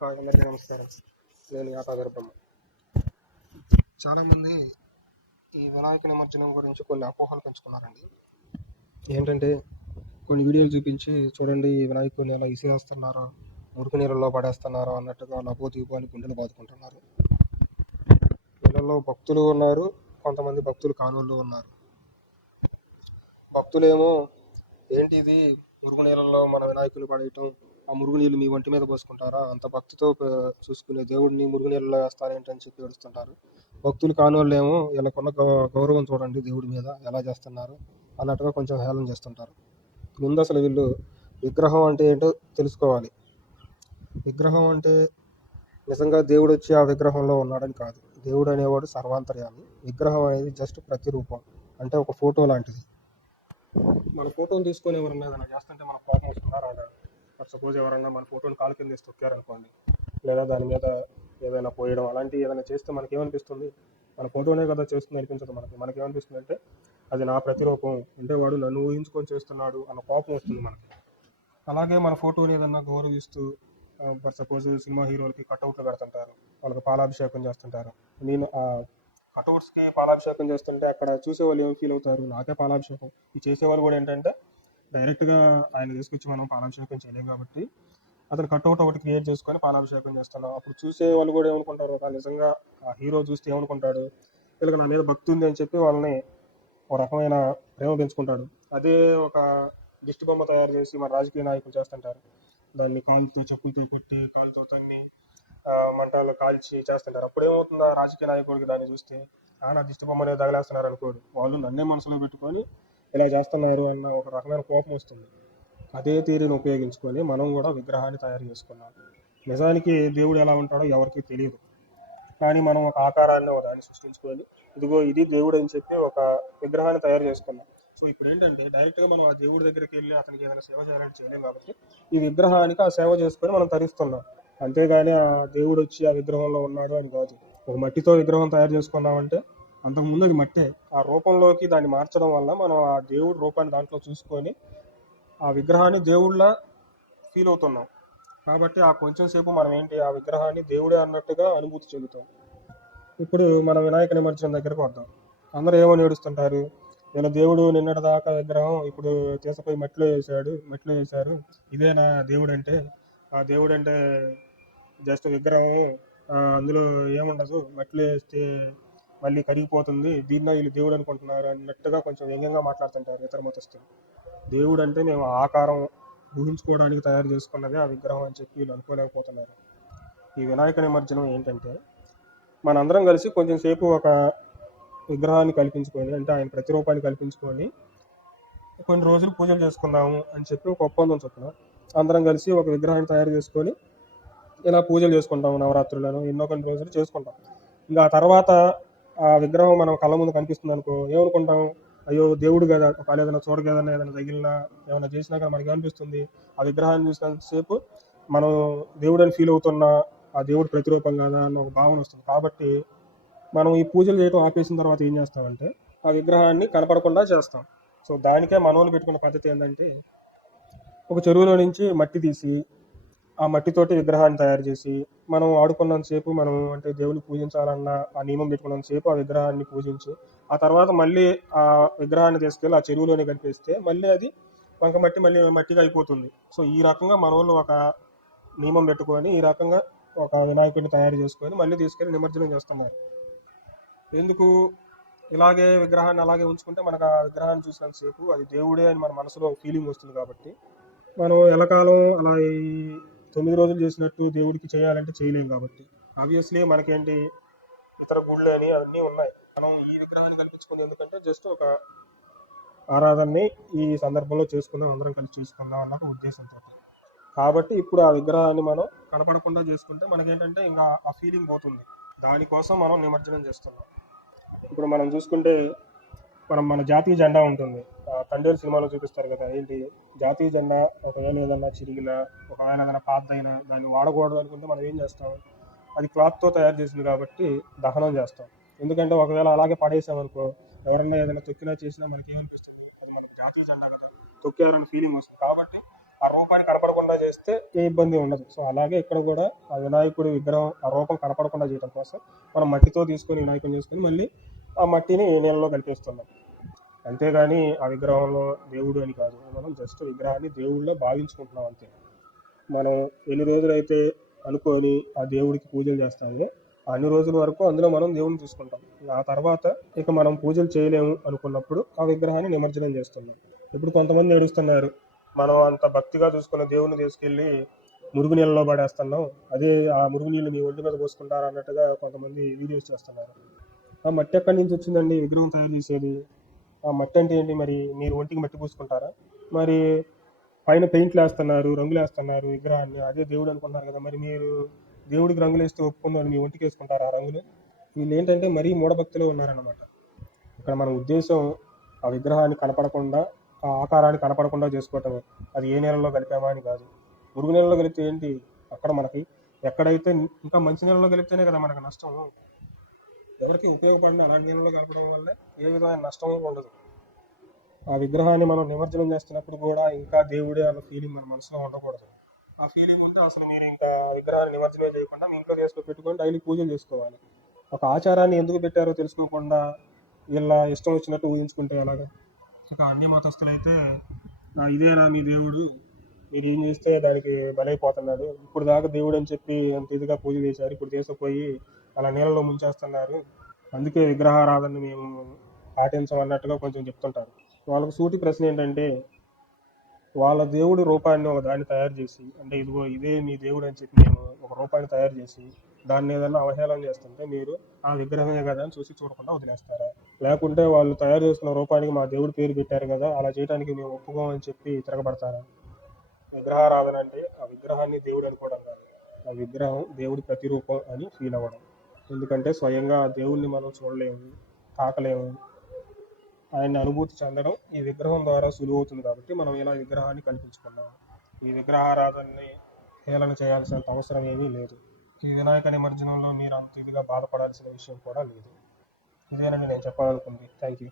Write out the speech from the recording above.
Hi అందరికీ నమస్కారం. నేను యాతాగర్ బ్రహ్మ చాలామంది ఈ వినాయక నిమజ్జనం గురించి కొన్ని అపోహలు పెంచుకున్నారండి. ఏంటంటే కొన్ని వీడియోలు చూపించి చూడండి ఈ వినాయకుడిని ఎలా ఇసిరేస్తున్నారు మురికి నీళ్ళలో పడేస్తున్నారు అన్నట్టుగా వాళ్ళ అపో దీపో అని గుండెలు బాదుకుంటున్నారు. వీళ్ళలో భక్తులు ఉన్నారు కొంతమంది భక్తులు కానోళ్ళు ఉన్నారు. భక్తులేమో ఏంటి ఇది మురుగు నీళ్ళలో మన వినాయకుని పడేయటం ఆ మురుగు నీళ్ళు మీ ఒంటి మీద పోసుకుంటారా? అంత భక్తితో చూసుకునే దేవుడిని మురుగు నీళ్ళలో వేస్తారేంటని చెప్పి ఏడుస్తుంటారు. భక్తులు కానోళ్ళు ఏమో వీళ్ళకున్న గౌ- గౌరవం చూడండి దేవుడి మీద ఎలా చేస్తున్నారు? అన్నట్టుగా కొంచెం హేళన చేస్తుంటారు. ముందు అసలు వీళ్ళు విగ్రహం అంటే ఏంటో తెలుసుకోవాలి. విగ్రహం అంటే నిజంగా దేవుడు వచ్చి ఆ విగ్రహంలో ఉన్నాడని కాదు. దేవుడు అనేవాడు సర్వాంతర్యామి. విగ్రహం అనేది జస్ట్ ప్రతిరూపం. అంటే ఒక ఫోటో లాంటిది. మన ఫోటోని తీసుకొని ఎవరన్నా ఏదైనా చేస్తుంటే మన కోపం వస్తుందా రాదా? ఫర్ సపోజ్ ఎవరన్నా మన ఫోటోని కాలు కింద వేసి తొక్కారనుకోండి లేదా దాని మీద ఏదైనా పోయడం అలాంటివి ఏదైనా చేస్తే మనకి ఏమనిపిస్తుంది మన ఫోటోనే కదా చేస్తుంది అనిపించదు మనకి. మనకి ఏమనిపిస్తుంది అంటే అది నా ప్రతిరూపం అంటే వాడు నన్ను ఊహించుకొని చేస్తున్నాడు అన్న కోపం వస్తుంది మనకి. అలాగే మన ఫోటోని ఏదన్నా గౌరవిస్తూ ఫర్ సపోజ్ సినిమా హీరోలకి కట్అవుట్లు పెడుతుంటారు వాళ్ళకి పాలాభిషేకం చేస్తుంటారు. నేను కట్అవుట్స్కి పాలాభిషేకం చేస్తుంటే అక్కడ చూసే వాళ్ళు ఏం ఫీల్ అవుతారు? నాకే పాలాభిషేకం. ఈ చేసేవాళ్ళు కూడా ఏంటంటే డైరెక్ట్గా ఆయన తీసుకొచ్చి మనం పాలాభిషేకం చేయలేం కాబట్టి అతను కట్అవుట్ ఒకటి క్రియేట్ చేసుకొని పాలాభిషేకం చేస్తున్నాం అప్పుడు చూసే వాళ్ళు కూడా ఏమనుకుంటారు? ఒక నిజంగా ఆ హీరో చూస్తే ఏమనుకుంటాడు? వీళ్ళకి నా మీద భక్తి ఉంది అని చెప్పి వాళ్ళని ఒక రకమైన ప్రేమ పెంచుకుంటాడు. అదే ఒక దిష్టి బొమ్మ తయారు చేసి మన రాజకీయ నాయకులు చేస్తుంటారు. దాన్ని కాలుతో చెప్పులతో కొట్టి కాలుతో తన్ని మంటలు కాల్చి చేస్తుంటారు. అప్పుడు ఏమవుతుంది ఆ రాజకీయ నాయకుడికి దాన్ని చూస్తే ఆ నా తగలేస్తున్నారు అనుకోడు వాళ్ళు నన్నే మనసులో పెట్టుకొని ఇలా చేస్తున్నారు అన్న ఒక రకమైన కోపం వస్తుంది. అదే తీరుని ఉపయోగించుకొని మనం కూడా విగ్రహాన్ని తయారు చేసుకున్నాం. నిజానికి దేవుడు ఎలా ఉంటాడో ఎవరికీ తెలియదు. కానీ మనం ఒక ఆకారాన్ని ఒక దాన్ని సృష్టించుకొని ఇదిగో ఇది దేవుడు అని చెప్పి ఒక విగ్రహాన్ని తయారు చేసుకున్నాం. సో ఇప్పుడు ఏంటంటే డైరెక్ట్గా మనం ఆ దేవుడి దగ్గరికి వెళ్ళి అతనికి ఏదైనా సేవ చేయాలని చేయలేం కాబట్టి ఈ విగ్రహానికి ఆ సేవ చేసుకొని మనం తరిస్తున్నాం. అంతేగాని ఆ దేవుడు వచ్చి ఆ విగ్రహంలో ఉన్నాడు అని కాదు. ఒక మట్టితో విగ్రహం తయారు చేసుకున్నామంటే అంతకుముందు అది మట్టే. ఆ రూపంలోకి దాన్ని మార్చడం వల్ల మనం ఆ దేవుడి రూపాన్ని దాంట్లో చూసుకొని ఆ విగ్రహాన్ని దేవుళ్ళ ఫీల్ అవుతున్నాం. కాబట్టి ఆ కొంచెం సేపు మనం ఏంటి ఆ విగ్రహాన్ని దేవుడే అన్నట్టుగా అనుభూతి చెందుతాం. ఇప్పుడు మన వినాయక నిమజ్జనం దగ్గరకు వద్దాం. అందరూ ఏమని ఏడుస్తుంటారు? ఇలా దేవుడు నిన్నటి దాకా విగ్రహం ఇప్పుడు తీసుకుపోయి మట్టిలో వేసాడు మట్టిలో వేశారు. ఇదేనా దేవుడు అంటే ఆ దేవుడు అంటే జస్ట్ విగ్రహం అందులో ఏముండదు. మట్టిలో వేస్తే మళ్ళీ కరిగిపోతుంది. దీన్న వీళ్ళు దేవుడు అనుకుంటున్నారు అన్నట్టుగా కొంచెం వ్యంగ్యంగా మాట్లాడుతుంటారు ఇతర మతస్థులు. దేవుడు అంటే మేము ఆకారం ఊహించుకోవడానికి తయారు చేసుకున్నదే ఆ విగ్రహం అని చెప్పి వీళ్ళు అనుకోలేకపోతున్నారు. ఈ వినాయక నిమజ్జనం ఏంటంటే మనందరం కలిసి కొంచెం సేపు ఒక విగ్రహాన్ని కల్పించుకొని అంటే ఆయన ప్రతిరూపాన్ని కల్పించుకొని కొన్ని రోజులు పూజలు చేసుకుందాము అని చెప్పి ఒక ఒప్పందం చొప్పున అందరం కలిసి ఒక విగ్రహాన్ని తయారు చేసుకొని ఇలా పూజలు చేసుకుంటాం నవరాత్రులను ఎన్నో కొన్ని రోజులు చేసుకుంటాం. ఇంకా ఆ తర్వాత ఆ విగ్రహం మనం కళ్ళ ముందు కనిపిస్తుంది అనుకో ఏమనుకుంటాం? అయ్యో దేవుడు కదా ఒకవేళ ఏదైనా చూడగదన్నా ఏదైనా ఏదైనా తగిలినా ఏమైనా చేసినా కానీ మనకి ఏమనిపిస్తుంది? ఆ విగ్రహాన్ని చూసినంతసేపు మనం దేవుడు అని ఫీల్ అవుతున్న ఆ దేవుడు ప్రతిరూపం కదా అన్న ఒక భావన వస్తుంది. కాబట్టి మనం ఈ పూజలు చేయడం ఆపేసిన తర్వాత ఏం చేస్తామంటే ఆ విగ్రహాన్ని కనపడకుండా చేస్తాం. సో దానికే మనోళ్ళు పెట్టుకున్న పద్ధతి ఏంటంటే ఒక చెరువులో నుంచి మట్టి తీసి ఆ మట్టితోటి విగ్రహాన్ని తయారు చేసి మనం ఆడుకున్నంత సేపు మనం అంటే దేవుని పూజించాలన్న ఆ నియమం పెట్టుకున్నంత సేపు ఆ విగ్రహాన్ని పూజించి ఆ తర్వాత మళ్ళీ ఆ విగ్రహాన్ని తీసుకెళ్ళి ఆ చెరువులోనే కనిపిస్తే మళ్ళీ అది వంక మట్టి మళ్ళీ మట్టిగా అయిపోతుంది. సో ఈ రకంగా మన వాళ్ళు ఒక నియమం పెట్టుకొని ఈ రకంగా ఒక వినాయకుడిని తయారు చేసుకొని మళ్ళీ తీసుకెళ్ళి నిమజ్జనం చేస్తున్నారు. ఎందుకు ఇలాగే విగ్రహాన్ని అలాగే ఉంచుకుంటే మనకు ఆ విగ్రహాన్ని చూసినంతసేపు అది దేవుడే అని మన మనసులో ఫీలింగ్ వస్తుంది కాబట్టి మనం ఎలకాలం అలా ఈ తొమ్మిది రోజులు చేసినట్టు దేవుడికి చేయాలంటే చేయలేము కాబట్టి. ఆబ్వియస్లీ మనకేంటి ఇతర గుళ్ళు అని అవన్నీ ఉన్నాయి. మనం ఈ విగ్రహాన్ని కల్పించుకుని ఎందుకంటే జస్ట్ ఒక ఆరాధనని ఈ సందర్భంలో చేసుకుందాం అందరం కలిసి చేసుకుందాం అన్న ఒక ఉద్దేశంతో. కాబట్టి ఇప్పుడు ఆ విగ్రహాన్ని మనం కనపడకుండా చేసుకుంటే మనకేంటంటే ఇంకా ఆ ఫీలింగ్ పోతుంది. దానికోసం మనం నిమజ్జనం చేస్తున్నాం. ఇప్పుడు మనం చూసుకుంటే మనం మన జాతీయ జెండా ఉంటుంది. ఆ తండేలు సినిమాలో చూపిస్తారు కదా ఏంటి? జాతీయ జెండా ఒకవేళ ఏదన్నా చిరిగినా ఒకవేళ ఏదైనా పాతైనా దాన్ని వాడకూడదు అనుకుంటే మనం ఏం చేస్తాం? అది క్లాత్తో తయారు చేసింది కాబట్టి దహనం చేస్తాం. ఎందుకంటే ఒకవేళ అలాగే పడేసామనుకో ఎవరన్నా ఏదైనా తొక్కినా చేసినా మనకి ఏమనిపిస్తుంది అది మనకి జాతీయ జెండా కదా తొక్కారని ఫీలింగ్ వస్తుంది. కాబట్టి ఆ రూపాన్ని కనపడకుండా చేస్తే ఏ ఇబ్బంది ఉండదు. సో అలాగే ఇక్కడ కూడా ఆ వినాయకుడి విగ్రహం ఆ రూపం కనపడకుండా చేయడం కోసం మనం మట్టితో తీసుకొని వినాయకుని చేసుకొని మళ్ళీ ఆ మట్టిని నీళ్ళలో కలిపేస్తున్నాం. అంతేగాని ఆ విగ్రహంలో దేవుడు అని కాదు. మనం జస్ట్ విగ్రహాన్ని దేవుళ్ళలో భావించుకుంటున్నాం అంతే. మనం ఎన్ని రోజులైతే అనుకొని ఆ దేవుడికి పూజలు చేస్తామో అన్ని రోజుల వరకు అందులో మనం దేవుడిని చూసుకుంటాం. ఆ తర్వాత ఇక మనం పూజలు చేయలేము అనుకున్నప్పుడు ఆ విగ్రహాన్ని నిమజ్జనం చేస్తున్నాం. ఇప్పుడు కొంతమంది ఏడుస్తున్నారు. మనం అంత భక్తిగా చూసుకున్న దేవుడిని తీసుకెళ్ళి మురుగు నీళ్ళలో పడేస్తున్నాం. అదే ఆ మురుగు నీళ్ళు మీ ఒంటి మీద పోసుకుంటారు అన్నట్టుగా కొంతమంది వీడియోస్ చేస్తున్నారు. ఆ మట్టి ఎక్కడి నుంచి వచ్చిందండి? విగ్రహం తయారు చేసేది. ఆ మట్టి అంటే ఏంటి? మరి మీరు ఒంటికి మట్టి పూసుకుంటారా? మరి పైన పెయింట్లు వేస్తున్నారు రంగులు వేస్తున్నారు విగ్రహాన్ని. అదే దేవుడు అనుకున్నారు కదా. మరి మీరు దేవుడికి రంగులు వేస్తే ఒప్పుకున్నారు మీ ఒంటికి వేసుకుంటారా ఆ రంగులు? వీళ్ళు ఏంటంటే మరీ మూఢభక్తిలో ఉన్నారనమాట ఇక్కడ మన ఉద్దేశం ఆ విగ్రహాన్ని కనపడకుండా ఆ ఆకారాన్ని కనపడకుండా చేసుకోవటమే అది ఏ నెలలో కలిపామా అని కాదు. మురుగు నెలలో కలిపితే ఏంటి? అక్కడ మనకి ఎక్కడైతే ఇంకా మంచి నెలలో కలిపితేనే కదా మనకు నష్టం. ఎవరికి ఉపయోగపడిన అలాంటి కలపడం వల్ల ఏ విధమైన నష్టం ఉండదు. ఆ విగ్రహాన్ని మనం నిమజ్జనం చేస్తున్నప్పుడు కూడా ఇంకా దేవుడే అన్న ఫీలింగ్ మన మనసులో ఉండకూడదు. ఆ ఫీలింగ్ ఉంటే అసలు మీరు ఇంకా విగ్రహాన్ని నిమజ్జనం చేయకుండా మీ ఇంట్లో చేసుకుని పెట్టుకొని డైలీ పూజలు చేసుకోవాలి. ఒక ఆచారాన్ని ఎందుకు పెట్టారో తెలుసుకోకుండా వీళ్ళ ఇష్టం వచ్చినట్టు ఊహించుకుంటే అలాగా ఇక అన్ని మతస్థులైతే "ఆ, ఇదేనా మీ దేవుడు? మీరు ఏం చేస్తే దానికి బలైపోతున్నాడు ఇప్పుడు దాకా దేవుడు అని చెప్పి అంత ఇదిగా పూజ చేశారు. ఇప్పుడు తీసుకుపోయి అలా నీళ్ళలో ముంచేస్తున్నారు. అందుకే విగ్రహారాధన మేము పాటించం అన్నట్టుగా కొంచెం చెప్తుంటారు. వాళ్ళకు సూటి ప్రశ్న ఏంటంటే వాళ్ళ దేవుడి రూపాన్ని ఒక దాన్ని తయారు చేసి అంటే ఇదిగో ఇదే మీ దేవుడు అని చెప్పి నేను ఒక రూపాన్ని తయారు చేసి దాన్ని ఏదైనా అవహేళన చేస్తుంటే మీరు ఆ విగ్రహమే కదా అని చూసి చూడకుండా వదిలేస్తారా? లేకుంటే వాళ్ళు తయారు చేసిన రూపానికి మా దేవుడి పేరు పెట్టారు కదా అలా చేయడానికి మేము ఒప్పుకోమని చెప్పి తిరగబడతారా? విగ్రహారాధన అంటే ఆ విగ్రహాన్ని దేవుడు అనుకోవడం కాదు. ఆ విగ్రహం దేవుడి ప్రతిరూపం అని ఫీల్ అవ్వడం. ఎందుకంటే స్వయంగా ఆ దేవుణ్ణి మనం చూడలేము తాకలేము. ఆయన్ని అనుభూతి చెందడం ఈ విగ్రహం ద్వారా సులువు అవుతుంది కాబట్టి మనం ఇలా విగ్రహాన్ని కల్పించుకున్నాం ఈ విగ్రహారాధనని హేళన చేయాల్సినంత అవసరం ఏమీ లేదు. ఈ వినాయక నిమజ్జనంలో మీరు అంత ఇదిగా బాధపడాల్సిన విషయం కూడా లేదు. ఇదేనండి నేను చెప్పాలనుకుంది. Thank you